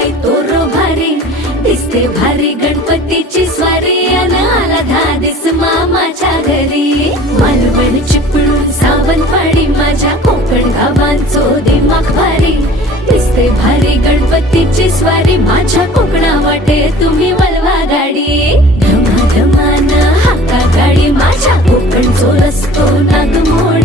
पाय तोर भारी दिसते भारी गणपतीची स्वारी अन आला धादिस मामाच्या घरी मालवण चिपळूण सावंतवाडी माझ्या कोकण गावांचो दिमाग भारी दिसते भारी गणपतीची स्वारी माझ्या